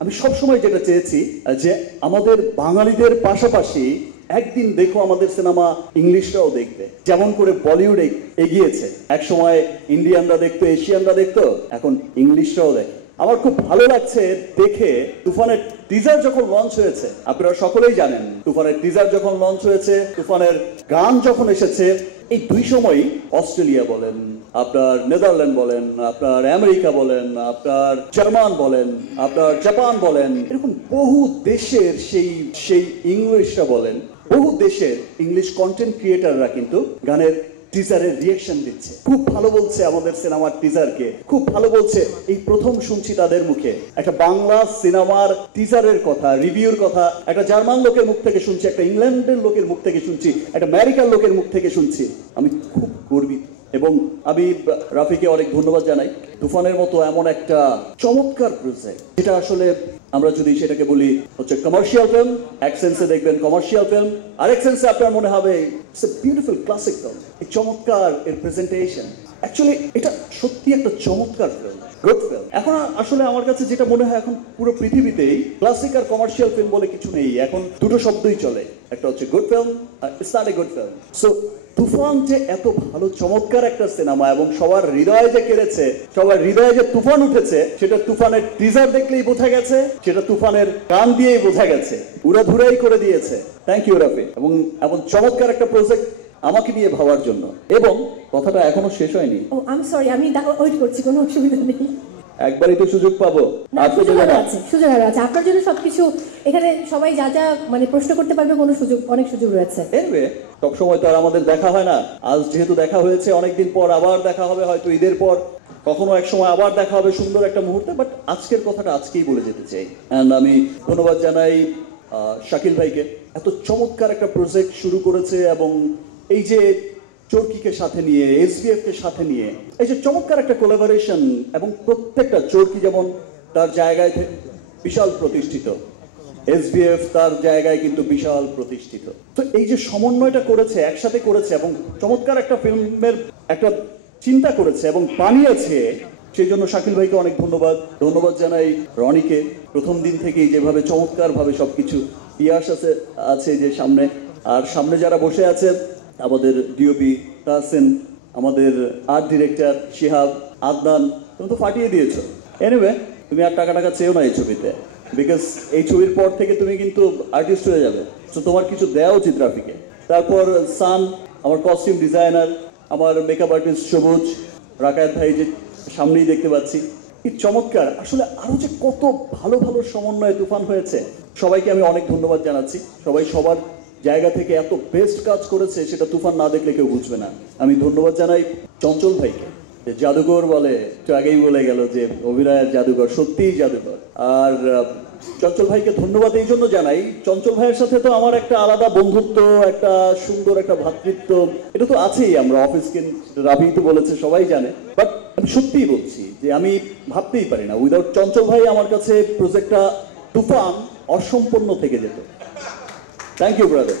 আমি সবসময় যেটা চেয়েছি যে আমাদের বাঙালিদের পাশাপাশি একদিন দেখো আমাদের সিনেমা ইংলিশরাও দেখবে, যেমন করে বলিউড এগিয়েছে। এক সময় ইন্ডিয়ানরা দেখতো, এশিয়ানরা দেখতো, এখন ইংলিশরাও দেখে। আমার খুব ভালো লাগছে দেখে তুফানের টিজার যখন লঞ্চ হয়েছে, আপনারা সকলেই জানেন তুফানের টিজার যখন লঞ্চ হয়েছে, তুফানের গান যখন এসেছে, এই দুই সময়ই অস্ট্রেলিয়া বলেন, আপনার নেদারল্যান্ড বলেন, আপনার আমেরিকা বলেন, আপনার জার্মান বলেন, আপনার জাপান বলেন, এরকম বহু দেশের সেই ইংলিশরা বলেন, বহু দেশের ইংলিশ কন্টেন্ট ক্রিয়েটাররা কিন্তু গানের টিজারের রিয়েকশন দিচ্ছে। খুব ভালো বলছে আমাদের সিনেমার টিজারকে, খুব ভালো বলছে। এই প্রথম শুনছি তাদের মুখে একটা বাংলা সিনেমার টিজারের কথা, রিভিউর কথা একটা জার্মান লোকের মুখ থেকে শুনছি, একটা ইংল্যান্ডের লোকের মুখ থেকে শুনছি, একটা আমেরিকার লোকের মুখ থেকে শুনছি। আমি খুব গর্বিত এবং আমি রাফিকে অনেক ধন্যবাদ জানাই। তুফানের মতো এমন একটা চমৎকার প্রজেক্ট, যেটা আসলে আমরা যদি সেটাকে বলি হচ্ছে কমার্শিয়াল ফিল্ম, এক সেন্সে দেখবেন কমার্শিয়াল ফিল্ম, আরেক সেন্সে আপনার মনে হবে it's a beautiful classic film. এই চমৎকার এর প্রেজেন্টেশন, অ্যাকচুয়ালি এটা সত্যি একটা চমৎকার ফিল্ম, গুড ফিল্ম। এখন আসলে আমার কাছে যেটা মনে হয়, এখন পুরো পৃথিবীতেই ক্লাসিক আর কমার্শিয়াল ফিল্ম বলে কিছু নেই, এখন দুটো শব্দই চলে, একটা হচ্ছে গুড ফিল্ম আর it's not a good film. So Toofan যে এত ভালো চমৎকার একটা সিনেমা এবং সবার হৃদয়ে যে কেড়েছে, সবার হৃদয়ে যে তুফান উঠেছে, সেটা তুফানের টিজার দেখলেই বোঝা গেছে, সেটা তুফানের গান দিয়েই বোঝা গেছে, উড়াধুরাই করে দিয়েছে। থ্যাংক ইউ রাফি, এবং এমন চমৎকার একটা প্রজেক্ট আমাকে নিয়ে ভাবার জন্য। এবং কথাটা এখনো শেষ হয়নি। ও আই এম সরি, আমি ওয়েট করছি, কোনো অসুবিধা নেই। একবারই তো সুযোগ পাবো। সুযোগ আছে আপনার জন্য, সবকিছু এখানে সবাই যা যা মানে প্রশ্ন করতে পারবে, কোনো সুযোগ, অনেক সুযোগ রয়েছে। এনিওয়ে, সব সময় তো আর আমাদের দেখা হয় না। আজ যেহেতু দেখা হয়েছে, অনেকদিন পর আবার দেখা হবে, হয়তো ঈদের পর কখনো এক সময় আবার দেখা হবে সুন্দর একটা মুহূর্তে। বাট আজকের কথাটা আজকেই বলে যেতে চাই। অ্যান্ড আমি ধন্যবাদ জানাই শাকিল ভাইকে, এত চমৎকার একটা প্রজেক্ট শুরু করেছে এবং এই যে চরকিকে সাথে নিয়ে, এসবিএফ কে সাথে নিয়ে এই যে চমৎকার একটা কোলাবোরেশন, এবং প্রত্যেকটা চরকি যেমন তার জায়গায় বিশাল প্রতিষ্ঠিত, এসবিএফ তার জায়গায় কিন্তু বিশাল প্রতিষ্ঠিত। তো এই যে সমন্বয়টা করেছে, একসাথে করেছে এবং চমৎকার একটা ফিল্মের একটা চিন্তা করেছে এবং বানিয়েছে, সেই জন্য শাকিল ভাইকে অনেক ধন্যবাদ জানাই। রনিকে প্রথম দিন থেকেই যেভাবে চমৎকার ভাবে সবকিছু পিয়াস আছে যে সামনে, আর সামনে যারা বসে আছে, আমাদের ডিওপি তাহসিন, আমাদের আর্ট ডিরেক্টর শিহাব, আদনান, তুমি তো ফাটিয়ে দিয়েছো। এনিওয়ে, তুমি আর টাকা চেয়েও না এই ছবিতে, বিকজ এই ছবির পর থেকে তুমি কিন্তু আর্টিস্ট হয়ে যাবে। তো তোমার কিছু দেওয়া উচিত রাফিকে। তারপর সান, আমার কস্টিউম ডিজাইনার, আমার মেকআপ আর্টিস্ট সবুজ, রাকায়েত ভাই যে সামনেই দেখতে পাচ্ছি, কি চমৎকার। আসলে আরো যে কত ভালো ভালো সমন্বয়ে তুফান হয়েছে, সবাইকে আমি অনেক ধন্যবাদ জানাচ্ছি। সবাই সবার জায়গা থেকে এত বেস্ট কাজ করেছে, সেটা তুফান না দেখলে কেউ বুঝবে না। আমি ধন্যবাদ জানাই চঞ্চল ভাইকে, যে জাদুঘর বলে, একটু আগেই বলে গেল যে অভিনয়ের জাদুঘর, সত্যিই জাদুঘর। আর চঞ্চল ভাইকে ধন্যবাদ এই জন্য জানাই, চঞ্চল ভাইয়ের সাথে তো আমার একটা আলাদা বন্ধুত্ব, একটা সুন্দর একটা ভ্রাতৃত্ব, এটা তো আছেই। আমরা অফিসকে, রাবি তো বলেছে, সবাই জানে। বাট আমি সত্যিই বলছি যে আমি ভাবতেই পারি না, উইদাউট চঞ্চল ভাই আমার কাছে প্রজেক্টটা তুফান অসম্পূর্ণ থেকে যেত। Thank you brother.